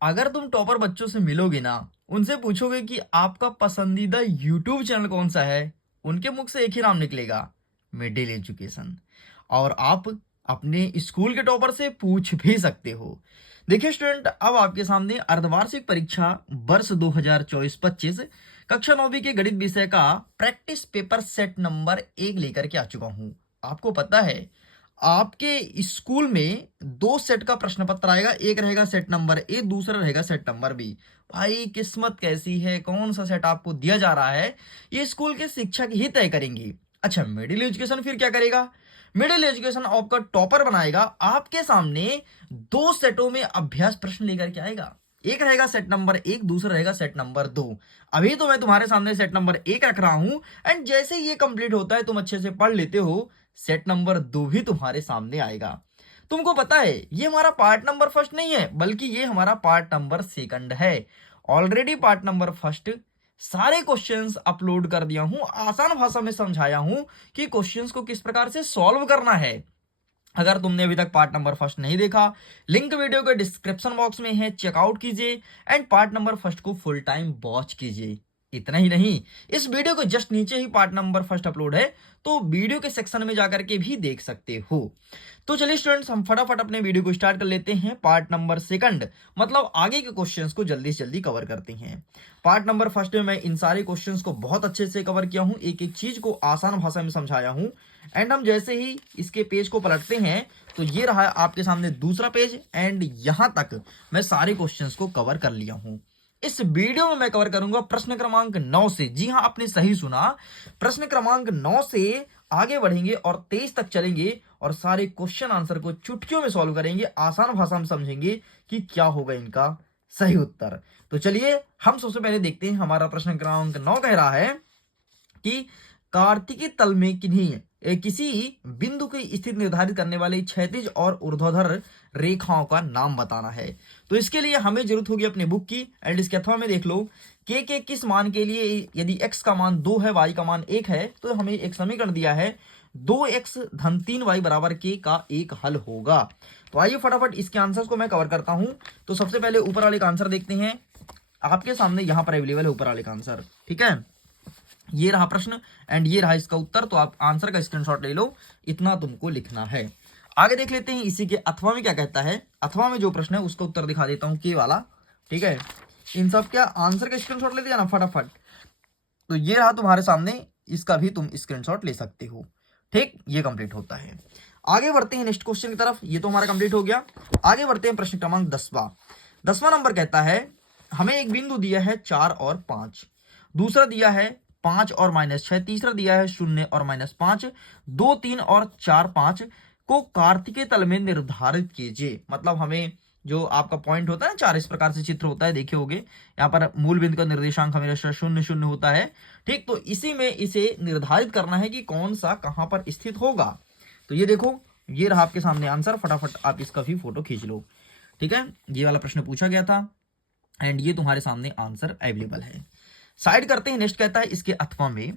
अगर तुम टॉपर बच्चों से मिलोगे ना, उनसे पूछोगे कि आपका पसंदीदा यूट्यूब चैनल कौन सा है, उनके मुख से एक ही नाम निकलेगा, मिडिल एजुकेशन। और आप अपने स्कूल के टॉपर से पूछ भी सकते हो। देखिए स्टूडेंट, अब आपके सामने अर्धवार्षिक परीक्षा वर्ष 2024-25 कक्षा 9वीं के गणित विषय का प्रैक्टिस पेपर सेट नंबर 1 लेकर के आ चुका हूं। आपको पता है, आपके स्कूल में दो सेट का प्रश्न पत्र आएगा, एक रहेगा सेट नंबर ए, दूसरा रहेगा सेट नंबर बी। भाई किस्मत कैसी है, कौन सा सेट आपको दिया जा रहा है, ये स्कूल के शिक्षक ही तय करेंगे। अच्छा, मिडिल एजुकेशन फिर क्या करेगा? मिडिल एजुकेशन आपका टॉपर बनाएगा, आपके सामने दो सेटों में अभ्यास प्रश्न लेकर के आएगा। एक रहेगा सेट नंबर एक, दूसरा रहेगा सेट नंबर दो। अभी तो मैं तुम्हारे सामने सेट नंबर एक रख रहा हूं, एंड जैसे ही ये कंप्लीट होता है, तुम अच्छे से पढ़ लेते हो, सेट नंबर दो भी तुम्हारे सामने आएगा। तुमको पता है, ये हमारा पार्ट नंबर फर्स्ट नहीं है, बल्कि ये हमारा पार्ट नंबर सेकंड है। ऑलरेडी पार्ट नंबर फर्स्ट सारे क्वेश्चंस अपलोड कर दिया हूं, आसान भाषा में समझाया हूं कि क्वेश्चंस को किस प्रकार से सॉल्व करना है। अगर तुमने अभी तक पार्ट नंबर फर्स्ट नहीं देखा, लिंक वीडियो के डिस्क्रिप्शन बॉक्स में है, चेकआउट कीजिए एंड पार्ट नंबर फर्स्ट को फुल टाइम वॉच कीजिए। इतना ही नहीं, इस वीडियो को जस्ट नीचे ही पार्ट नंबर फर्स्ट अपलोड है, तो वीडियो के सेक्शन में जाकर के भी देख सकते हो। तो चलिए स्टूडेंट्स, हम फटाफट अपने वीडियो को स्टार्ट कर लेते हैं। पार्ट नंबर सेकंड मतलब आगे के क्वेश्चंस को जल्दी से जल्दी कवर करते हैं। पार्ट नंबर फर्स्ट में मैं इन सारे क्वेश्चंस को बहुत अच्छे से कवर किया हूं, एक एक चीज को आसान भाषा में समझाया हूं। एंड हम जैसे ही इसके पेज को पलटते हैं, तो ये रहा आपके सामने दूसरा पेज, एंड यहां तक मैं सारे क्वेश्चंस को कवर कर लिया हूं। इस वीडियो में मैं कवर करूंगा प्रश्न क्रमांक 9 से, जी हां आपने सही सुना, प्रश्न क्रमांक 9 से आगे बढ़ेंगे और 23 तक चलेंगे, और सारे क्वेश्चन आंसर को चुटकियों में सॉल्व करेंगे, आसान भाषा में समझेंगे कि क्या होगा इनका सही उत्तर। तो चलिए हम सबसे पहले देखते हैं, हमारा प्रश्न क्रमांक 9 कह रहा है कि कार्तिकी तल में किन्हीं किसी बिंदु की स्थिति निर्धारित करने वाली क्षैतिज और ऊर्ध्वाधर रेखाओं का नाम बताना है। तो इसके लिए हमें जरूरत होगी अपने बुक की, एंड इसके अथवा में देख लो के किस मान के लिए यदि x का मान 2 है, y का मान 1 है, तो हमें एक समीकरण दिया है 2x धन 3y बराबर k का एक हल होगा। तो आइए फटाफट इसके आंसर्स को मैं कवर करता हूं। तो सबसे पहले ऊपर वाले का आंसर देखते हैं, आपके सामने यहां पर अवेलेबल है ऊपर वाले का आंसर, ठीक है। ये रहा प्रश्न एंड ये रहा इसका उत्तर, तो आप आंसर का स्क्रीनशॉट ले लो, इतना तुमको लिखना है। आगे देख लेते हैं इसी के अथवा में क्या कहता है। अथवा में जो प्रश्न है उसका उत्तर दिखा देता हूं, के वाला, ठीक है। इन सब क्या आंसर का स्क्रीनशॉट लेते जाना फटाफट। तो ये रहा तुम्हारे सामने, इसका भी तुम स्क्रीनशॉट ले सकते हो, ठीक। ये कंप्लीट होता है। आगे बढ़ते हैं नेक्स्ट क्वेश्चन की तरफ, ये तो हमारा कंप्लीट हो गया। आगे बढ़ते हैं प्रश्न क्रमांक 10वां नंबर कहता है, हमें एक बिंदु दिया है 4 और 5, दूसरा दिया है 5 और -6, तीसरा दिया है 0 और -5, 2, 3 और 4, 5 को कार्तिकेय तल में निर्धारित कीजिए। मतलब हमें जो आपका पॉइंट होता है ना, 4 इस प्रकार से चित्र होता है, देखे होगे यहाँ पर मूल बिंदु का निर्देशांक हमेशा 0 0 होता है, ठीक। तो इसी में इसे निर्धारित करना है कि कौन सा कहां पर स्थित होगा। तो ये देखो, ये रहा आपके सामने आंसर, फटाफट आप इसका भी फोटो खींच लो, ठीक है। ये वाला प्रश्न पूछा गया था एंड ये तुम्हारे सामने आंसर अवेलेबल है। साइड करते हैं, नेक्स्ट कहता है इसके अथवा में,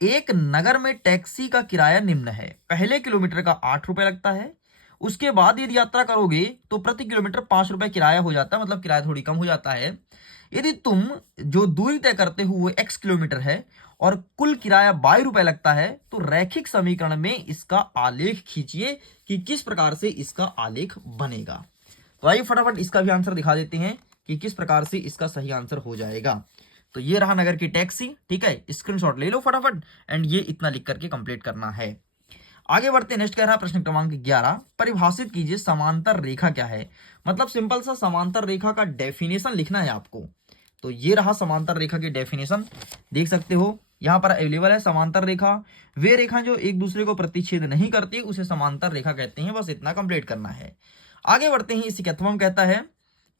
एक नगर में टैक्सी का किराया निम्न है, पहले किलोमीटर का 8 रुपए लगता है, उसके बाद यदि यात्रा करोगे तो प्रति किलोमीटर 5 रुपए किराया हो जाता है, मतलब किराया थोड़ी कम हो जाता है। यदि तुम जो दूरी तय करते हो वो x किलोमीटर है और कुल किराया 22 रुपए लगता है, तो रैखिक समीकरण में इसका आलेख खींचिए कि किस प्रकार से इसका आलेख बनेगा। तो आइए फटाफट इसका भी आंसर दिखा देते हैं कि किस प्रकार से इसका सही आंसर हो जाएगा। तो ये रहा नगर की टैक्सी, ठीक है, स्क्रीनशॉट ले लो फटाफट, एंड ये इतना लिख करके कंप्लीट करना है। आगे बढ़ते, नेक्स्ट कह रहा प्रश्न क्रमांक 11, परिभाषित कीजिए समांतर रेखा क्या है। मतलब सिंपल सा समांतर रेखा का डेफिनेशन लिखना है आपको। तो ये रहा समांतर रेखा की डेफिनेशन, देख सकते हो यहां पर अवेलेबल है। समांतर रेखा वे रेखा जो एक दूसरे को प्रतिच्छेद नहीं करती, उसे समांतर रेखा कहते हैं। बस इतना कंप्लीट करना है। आगे बढ़ते हैं, इसी कथवम कहता है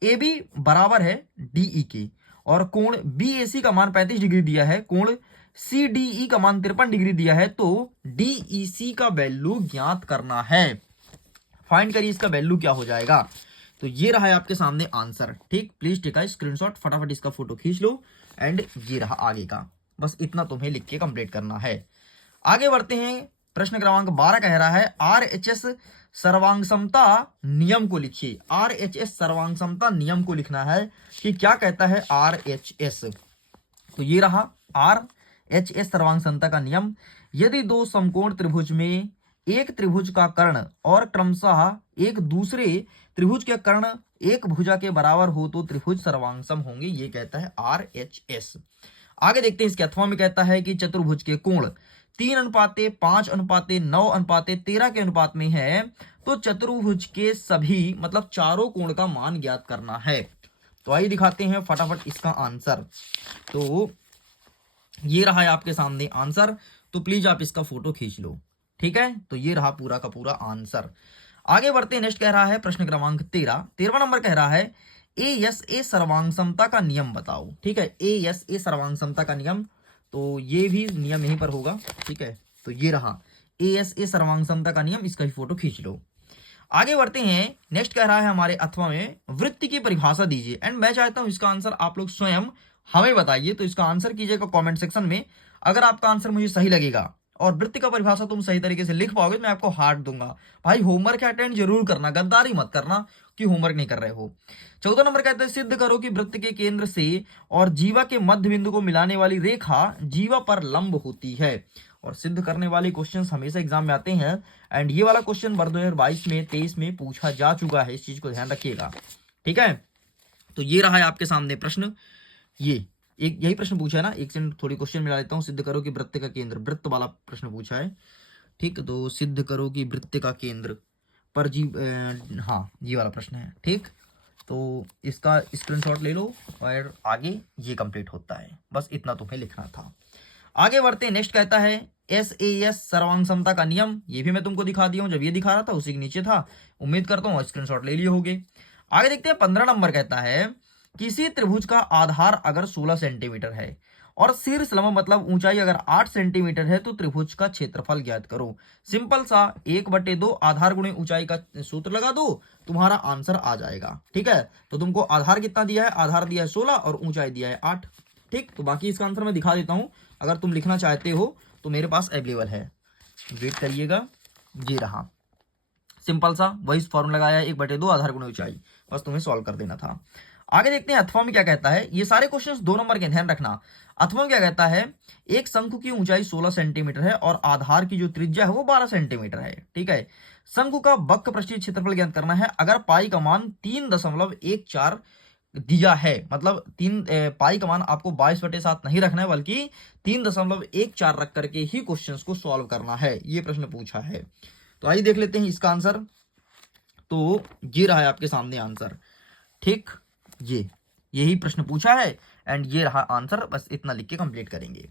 ए बी बराबर है डीई के, और कोण बी ए सी का मान 35 डिग्री दिया है, कोण सी डी ई का मान 53 डिग्री दिया है, तो डी ई सी का वैल्यू ज्ञात करना है। फाइंड करिए इसका वैल्यू क्या हो जाएगा। तो ये रहा है आपके सामने आंसर, ठीक। प्लीज टेक अ स्क्रीनशॉट, फटाफट इसका फोटो खींच लो, एंड ये रहा आगे का। बस इतना तुम्हें लिख के कंप्लीट करना है। आगे बढ़ते हैं, प्रश्न क्रमांक 12 कह रहा है, आर एच एस सर्वांग समता नियम को लिखिए। आरएचएस सर्वांग समता नियम को लिखना है कि क्या कहता है आरएचएस। तो ये रहा आरएचएस सर्वांग समता का नियम। यदि दो समकोण त्रिभुज में एक त्रिभुज का कर्ण और क्रमशः एक दूसरे त्रिभुज के कर्ण एक भुजा के बराबर हो तो त्रिभुज सर्वांगसम होंगे, ये कहता है आरएचएस। आगे देखते हैं इसके अथवा में कहता है कि चतुर्भुज के कोण 3:5:5:9:13 के अनुपात में है तो चतुर्भुज के सभी मतलब चारों कोण का मान ज्ञात करना है। तो आइए दिखाते हैं फटाफट इसका आंसर। तो ये रहा है आपके सामने आंसर, तो प्लीज आप इसका फोटो खींच लो। ठीक है, तो ये रहा पूरा का पूरा आंसर। आगे बढ़ते हैं, नेक्स्ट कह रहा है प्रश्न क्रमांक 13वां नंबर कह रहा है ए सर्वांग समता का नियम बताओ। ठीक है, ए सर्वांग समता का नियम, तो ये भी नियम यहीं पर होगा। ठीक है, तो ये रहा ए सर्वांग समता का नियम, इसका भी फोटो खींच लो। आगे बढ़ते हैं, नेक्स्ट कह रहा है हमारे अथवा में वृत्त की परिभाषा दीजिए। एंड मैं चाहता हूं इसका आंसर आप लोग स्वयं हमें बताइए। तो इसका आंसर कीजिएगा कमेंट सेक्शन में। अगर आपका आंसर मुझे सही लगेगा और वृत्त का परिभाषा तुम सही तरीके से लिख पाओगे तो मैं आपको हार्ट दूंगा। भाई होमवर्क अटेंड जरूर करना, गद्दारी मत करना कि होमवर्क नहीं कर रहे हो। 14 नंबर कहते हैं सिद्ध करो कि वृत्त के केंद्र से और जीवा के मध्य बिंदु को मिलाने वाली रेखा जीवा पर लंब होती है। और सिद्ध करने वाले क्वेश्चंस हमेशा एग्जाम में आते हैं। एंड ये वाला क्वेश्चन वर्ष 2022 में 23 में पूछा जा चुका है, इस चीज को ध्यान रखिएगा। ठीक है, तो ये रहा है आपके सामने प्रश्न। ये एक यही प्रश्न पूछा है ना, एक सेकंड थोड़ी क्वेश्चन मिला लेता हूँ। सिद्ध करो कि वृत्त का केंद्र, वृत्त वाला प्रश्न पूछा है। ठीक, तो सिद्ध करो कि वृत्त का केंद्र पर हाँ ये वाला प्रश्न है। ठीक, तो इसका स्क्रीनशॉट ले लो और आगे ये कंप्लीट होता है। बस इतना तुम्हें लिखना था। आगे बढ़ते हैं, नेक्स्ट कहता है एस सर्वांग समता का नियम। ये भी मैं तुमको दिखा दिया हूँ, जब ये दिखा रहा था उसी के नीचे था। उम्मीद करता हूँ स्क्रीनशॉट ले लिए होगे। आगे देखते हैं 15 नंबर कहता है किसी त्रिभुज का आधार अगर 16 सेंटीमीटर है और शीर्ष लंब मतलब ऊंचाई अगर 8 सेंटीमीटर है तो त्रिभुज का क्षेत्रफल ज्ञात करो। सिंपल सा 1/2 आधार गुणे ऊंचाई का सूत्र लगा दो, तुम्हारा आंसर आ जाएगा। ठीक है, तो तुमको आधार कितना दिया है, आधार दिया है 16 और ऊंचाई दिया है 8। ठीक, तो बाकी इसका आंसर मैं दिखा देता हूं, अगर तुम लिखना चाहते हो तो मेरे पास अवेलेबल है, वेट करिएगा। ये रहा सिंपल सा वही फॉर्मूला लगाया 1/2 आधार गुणे ऊंचाई, बस तुम्हें सॉल्व कर देना था। आगे देखते हैं अथवा में क्या कहता है। ये सारे क्वेश्चंस 2 नंबर के, ध्यान रखना। अथवा में क्या कहता है, एक शंकु की ऊंचाई 16 सेंटीमीटर है और आधार की जो त्रिज्या है वो 12 सेंटीमीटर है। ठीक है, शंकु का वक्र पृष्ठीय क्षेत्रफल ज्ञात करना है। अगर पाई का मान 3.14 दिया है, मतलब पाई का मान आपको 22/7 नहीं रखना है बल्कि 3.14 रख करके ही क्वेश्चंस को सॉल्व करना है। ये प्रश्न पूछा है, तो आइए देख लेते हैं इसका आंसर। तो ये रहा है आपके सामने आंसर। ठीक, यही प्रश्न पूछा है एंड ये रहा आंसर, बस इतना लिख के कंप्लीट करेंगे।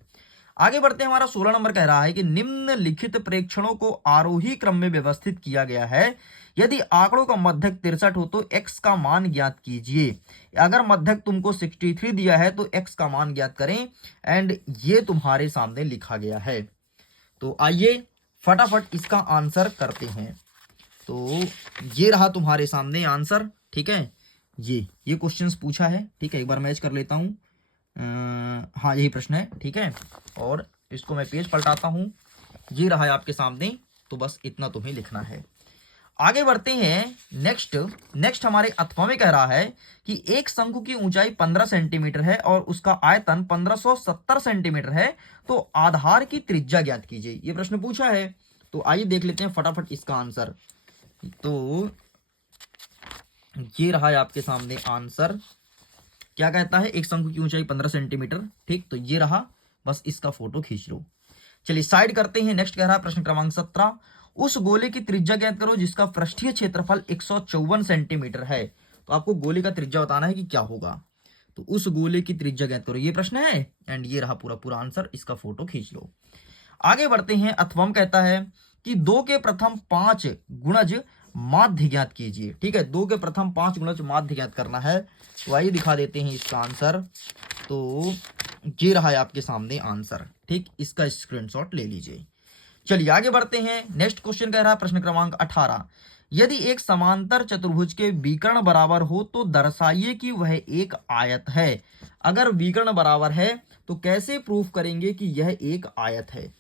आगे बढ़ते हैं, हमारा 16 नंबर कह रहा है कि निम्नलिखित प्रेक्षणों को आरोही क्रम में व्यवस्थित किया गया है। यदि आंकड़ों का मध्यक 63 हो तो x का मान ज्ञात कीजिए। अगर मध्यक तुमको 63 दिया है तो x का मान ज्ञात करें एंड ये तुम्हारे सामने लिखा गया है। तो आइए फटाफट इसका आंसर करते हैं। तो ये रहा तुम्हारे सामने आंसर। ठीक है, ये क्वेश्चंस पूछा है। ठीक है, एक बार मैच कर लेता हूँ। हाँ यही प्रश्न है। ठीक है, और इसको मैं पेज पलटाता हूँ। ये रहा है आपके सामने, तो बस इतना तुम्हें लिखना है। आगे बढ़ते हैं, नेक्स्ट हमारे अथवा में कह रहा है कि एक शंकु की ऊंचाई 15 सेंटीमीटर है और उसका आयतन 1570 सेंटीमीटर है, तो आधार की त्रिज्या ज्ञात कीजिए। ये प्रश्न पूछा है, तो आइए देख लेते हैं फटाफट इसका आंसर। तो ये रहा है आपके सामने आंसर। क्या कहता है, एक शंकु की ऊंचाई 15 सेंटीमीटर। ठीक, तो ये रहा, बस इसका फोटो खींच लो। चलिए साइड करते हैं। नेक्स्ट कह रहा है प्रश्न क्रमांक 17, उस गोले की त्रिज्या ज्ञात करो जिसका पृष्ठीय क्षेत्रफल 154 सेंटीमीटर है। तो आपको गोले का त्रिज्या बताना है कि क्या होगा। तो उस गोले की त्रिज्या ज्ञात करो, ये प्रश्न है एंड ये रहा पूरा आंसर, इसका फोटो खींच लो। आगे बढ़ते हैं, अथवा कहता है कि 2 के प्रथम 5 गुणज माध्य ज्ञात कीजिए। ठीक है, 2 के प्रथम 5 गुणज माध्य ज्ञात करना है। तो आइए दिखा देते हैं इसका आंसर। तो ये रहा है आपके सामने आंसर। ठीक, इसका स्क्रीनशॉट ले लीजिए। चलिए आगे बढ़ते हैं। नेक्स्ट क्वेश्चन कह रहा है प्रश्न क्रमांक 18, यदि एक समांतर चतुर्भुज के विकर्ण बराबर हो तो दर्शाइए कि वह एक आयत है। अगर विकर्ण बराबर है तो कैसे प्रूफ करेंगे कि यह एक आयत है।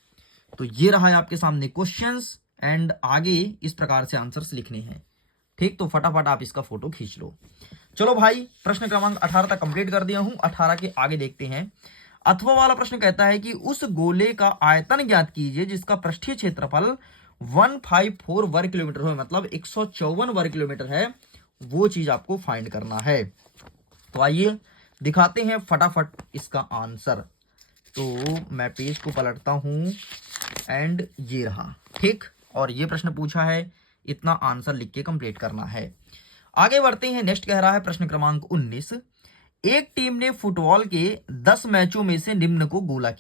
तो ये रहा है आपके सामने क्वेश्चंस एंड आगे इस प्रकार से आंसर्स लिखने हैं। ठीक, तो फटाफट आप इसका फोटो खींच लो। चलो भाई, प्रश्न क्रमांक 18 तक कंप्लीट कर दिया हूं। 18 के आगे देखते हैं। अथवा वाला प्रश्न कहता है कि उस गोले का आयतन ज्ञात कीजिए जिसका पृष्ठीय क्षेत्रफल 154 वर्ग किलोमीटर हो, मतलब 154 वर्ग किलोमीटर है, वो चीज आपको फाइंड करना है। तो आइए दिखाते हैं फटाफट इसका आंसर। तो मैं पेज को पलटता हूं एंड ये रहा। ठीक, और ये प्रश्न पूछा है, इतना आंसर लिख के कंप्लीट करना है। आगे बढ़ते हैं। नेक्स्ट कह रहा है प्रश्न क्रमांक 19। एक टीम ने फुटबॉल के 10 मैचों में से निम्न को गोल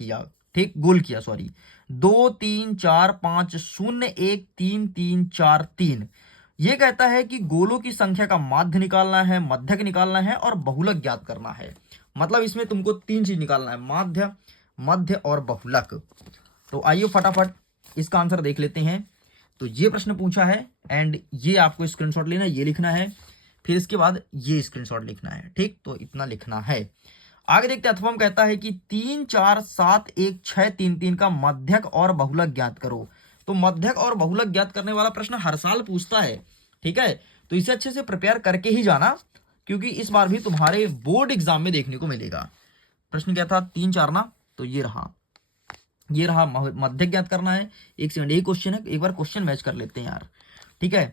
किया सॉरी 2 3 4 5 0 1 3 3 4 3। ये कहता है कि गोलों की संख्या का माध्य निकालना है, मध्यक निकालना है और बहुलक ज्ञात करना है। मतलब इसमें तुमको 3 चीज निकालना है, माध्य, मध्य और बहुलक। तो आइए फटाफट इसका आंसर देख लेते हैं। तो ये प्रश्न पूछा है एंड ये आपको स्क्रीनशॉट लेना है, ये लिखना है, फिर इसके बाद ये स्क्रीनशॉट लिखना है। ठीक, तो इतना लिखना है। आगे देखते हैं। अथवा कहता है कि 3 4 7 1 6 3 3 का मध्यक और बहुलक ज्ञात करो। तो मध्यक और बहुलक ज्ञात करने वाला प्रश्न हर साल पूछता है। ठीक है, तो इसे अच्छे से प्रिपेयर करके ही जाना, क्योंकि इस बार भी तुम्हारे बोर्ड एग्जाम में देखने को मिलेगा। प्रश्न क्या था? 3 4 ना, तो ये रहा मध्यक ज्ञात करना है। एक सेकंड, ये क्वेश्चन है, एक बार क्वेश्चन मैच कर लेते हैं यार। ठीक है,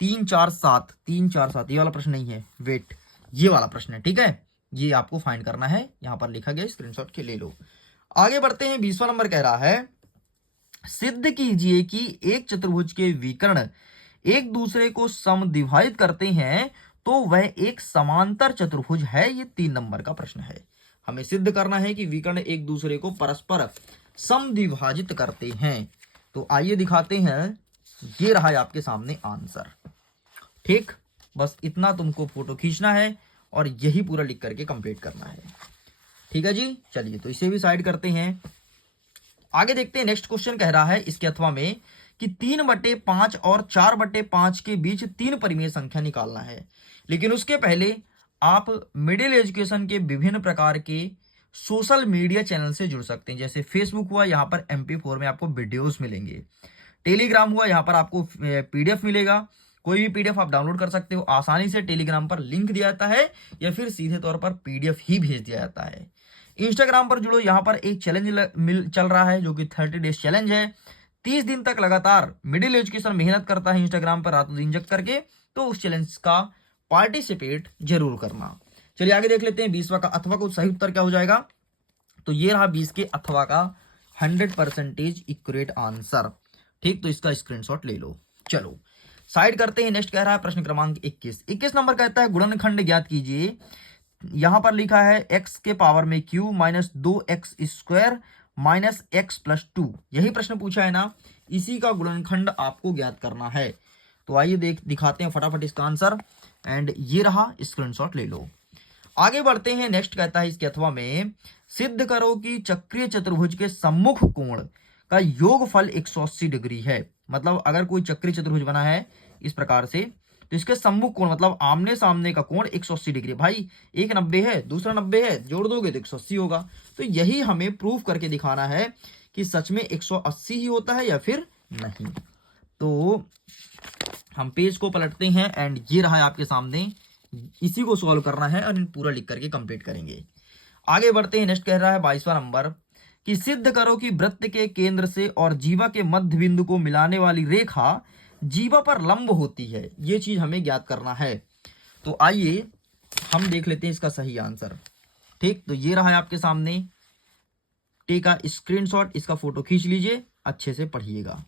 3 4 7 ये वाला प्रश्न नहीं है, वेट, ये वाला प्रश्न है। ठीक है, ये आपको फाइंड करना है, यहां पर लिखा गया, स्क्रीनशॉट के ले लो। आगे बढ़ते हैं। 20वां नंबर कह रहा है सिद्ध कीजिए कि एक चतुर्भुज के विकर्ण एक दूसरे को समद्विभाजित करते हैं तो वह एक समांतर चतुर्भुज है। ये 3 नंबर का प्रश्न है। हमें सिद्ध करना है कि विकर्ण एक दूसरे को परस्पर समद्विभाजित करते हैं। तो आइए दिखाते हैं। ये रहा है आपके सामने आंसर। ठीक, बस इतना तुमको फोटो खींचना है और यही पूरा लिख करके कंप्लीट करना है। ठीक है जी, चलिए तो इसे भी साइड करते हैं। आगे देखते हैं। नेक्स्ट क्वेश्चन कह रहा है इसके अथवा में कि 3/5 और 4/5 के बीच 3 परिमेय संख्या निकालना है। लेकिन उसके पहले आप मिडिल एजुकेशन के विभिन्न प्रकार के सोशल मीडिया चैनल से जुड़ सकते हैं। जैसे फेसबुक हुआ, यहाँ पर MP4 में आपको वीडियोस मिलेंगे। टेलीग्राम हुआ, यहाँ पर आपको PDF मिलेगा। कोई भी PDF आप डाउनलोड कर सकते हो आसानी से। टेलीग्राम पर लिंक दिया जाता है या फिर सीधे तौर पर PDF ही भेज दिया जाता है। इंस्टाग्राम पर जुड़ो, यहाँ पर एक चैलेंज चल रहा है जो कि 30 डेज चैलेंज है। 30 दिन तक लगातार मिडिल एजुकेशन मेहनत करता है इंस्टाग्राम पर रातों दिन जग करके, तो उस चैलेंज का पार्टिसिपेट जरूर करना। चलिए आगे देख लेते हैं 20वां का अथवा को सही उत्तर क्या हो जाएगा। तो ये रहा 20 के अथवा का 100% इक्यूरेट आंसर। ठीक, तो इसका स्क्रीनशॉट ले लो। चलो साइड करते हैं। नेक्स्ट कह रहा है प्रश्न क्रमांक 21 नंबर कहता है गुणनखंड ज्ञात कीजिए। यहां पर लिखा है x के पावर में q minus 2x square minus x plus 2। यही प्रश्न पूछा है ना, इसी का गुणनखंड आपको ज्ञात करना है। तो आइए दिखाते हैं फटाफट इसका आंसर एंड ये रहा, स्क्रीनशॉट ले लो। आगे बढ़ते हैं। नेक्स्ट कहता है इसके अथवा में सिद्ध करो कि चक्रीय चतुर्भुज के सम्मुख कोण का योगफल 180 डिग्री है। मतलब अगर कोई चक्रीय चतुर्भुज बना है इस प्रकार से, तो इसके सम्मुख कोण मतलब आमने सामने का कोण 180 डिग्री। भाई एक 90 है, दूसरा 90 है, जोड़ दोगे तो 180 होगा। तो यही हमें प्रूफ करके दिखाना है कि सच में 180 ही होता है या फिर नहीं। तो हम पेज को पलटते हैं एंड ये रहा है आपके सामने, इसी को सॉल्व करना है और पूरा लिख करके कंप्लीट करेंगे। आगे बढ़ते हैं। नेक्स्ट कह रहा है 22वां नंबर कि सिद्ध करो कि वृत्त के केंद्र से और जीवा के मध्य बिंदु को मिलाने वाली रेखा जीवा पर लंब होती है। ये चीज हमें ज्ञात करना है। तो आइए हम देख लेते हैं इसका सही आंसर। ठीक, तो ये रहा है आपके सामने, टेक का स्क्रीनशॉट, इसका फोटो खींच लीजिए, अच्छे से पढ़िएगा।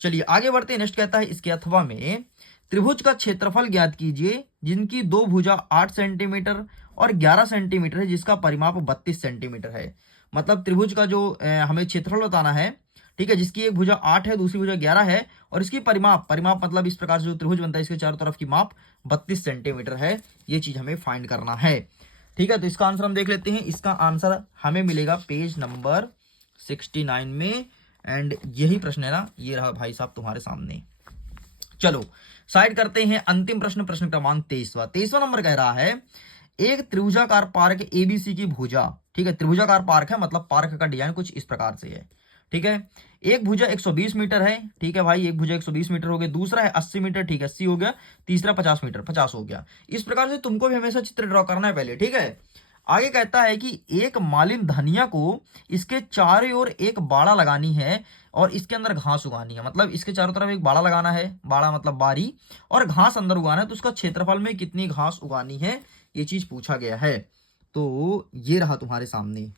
चलिए आगे बढ़ते हैं। नेक्स्ट कहता है इसके अथवा में त्रिभुज का क्षेत्रफल ज्ञात कीजिए जिनकी 2 भुजा 8 सेंटीमीटर और 11 सेंटीमीटर है, जिसका परिमाप 32 सेंटीमीटर है। मतलब त्रिभुज का जो हमें क्षेत्रफल बताना है, ठीक है, जिसकी एक भुजा 8 है, दूसरी भुजा 11 है, और इसकी परिमाप मतलब इस प्रकार से जो त्रिभुज बनता है इसके चारों तरफ की माप 32 सेंटीमीटर है। ये चीज हमें फाइंड करना है। ठीक है, तो इसका आंसर हम देख लेते हैं। इसका आंसर हमें मिलेगा पेज नंबर 69 में एंड यही प्रश्न है ना, ये रहा भाई साहब तुम्हारे सामने। चलो साइड करते हैं। अंतिम प्रश्न, प्रश्न क्रमांक 23वां नंबर कह रहा है एक त्रिभुजाकार पार्क ABC की भुजा, ठीक है, त्रिभुजाकार पार्क है, मतलब पार्क का डिजाइन कुछ इस प्रकार से है। ठीक है, एक भुजा 120 मीटर है, ठीक है भाई, एक भुजा 120 मीटर हो गया। दूसरा है 80 मीटर, ठीक है, 80 हो गया। तीसरा 50 मीटर, 50 हो गया। इस प्रकार से तुमको भी हमेशा चित्र ड्रॉ करना है पहले, ठीक है। आगे कहता है कि एक मालिन धनिया को इसके चारों ओर एक बाड़ा लगानी है और इसके अंदर घास उगानी है। मतलब इसके चारों तरफ एक बाड़ा लगाना है, बाड़ा मतलब बारी, और घास अंदर उगाना है। तो उसका क्षेत्रफल में कितनी घास उगानी है, ये चीज पूछा गया है। तो ये रहा तुम्हारे सामने,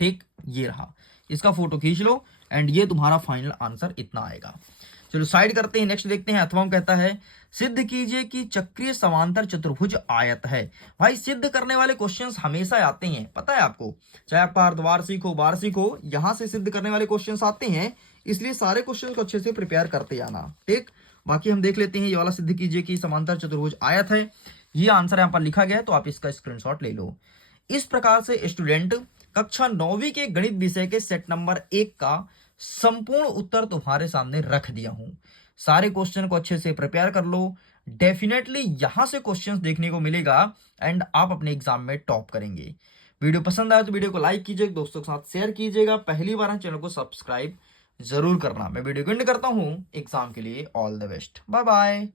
ठीक, ये रहा। इसका फोटो खींच लो एंड ये तुम्हारा फाइनल आंसर इतना आएगा। चलो साइड करते हैं, नेक्स्ट देखते हैं। अथवा कहता है सिद्ध कीजिए कि चक्रीय समांतर चतुर्भुज आयत है। भाई सिद्ध करने वाले क्वेश्चंस हमेशा आते हैं, पता है आपको, चाहे आपका अर्धवार्षिक हो, वार्षिक हो, यहां से सिद्ध करने वाले क्वेश्चंस आते हैं। इसलिए सारे क्वेश्चन को अच्छे से प्रिपेयर करते जाना, ठीक। बाकी हम देख लेते हैं, ये वाला सिद्ध कीजिए कि समांतर चतुर्भुज आयत है, ये आंसर यहाँ पर लिखा गया है, तो आप इसका स्क्रीनशॉट ले लो। इस प्रकार से स्टूडेंट कक्षा 9वीं के गणित विषय के सेट नंबर 1 का संपूर्ण उत्तर तुम्हारे सामने रख दिया हूं। सारे क्वेश्चन को अच्छे से प्रिपेयर कर लो, डेफिनेटली यहां से क्वेश्चंस देखने को मिलेगा एंड आप अपने एग्जाम में टॉप करेंगे। वीडियो पसंद आया तो वीडियो को लाइक कीजिए, दोस्तों के साथ शेयर कीजिएगा। पहली बार है चैनल को सब्सक्राइब जरूर करना। मैं वीडियो को एंड करता हूं। एग्जाम के लिए all the best, bye bye.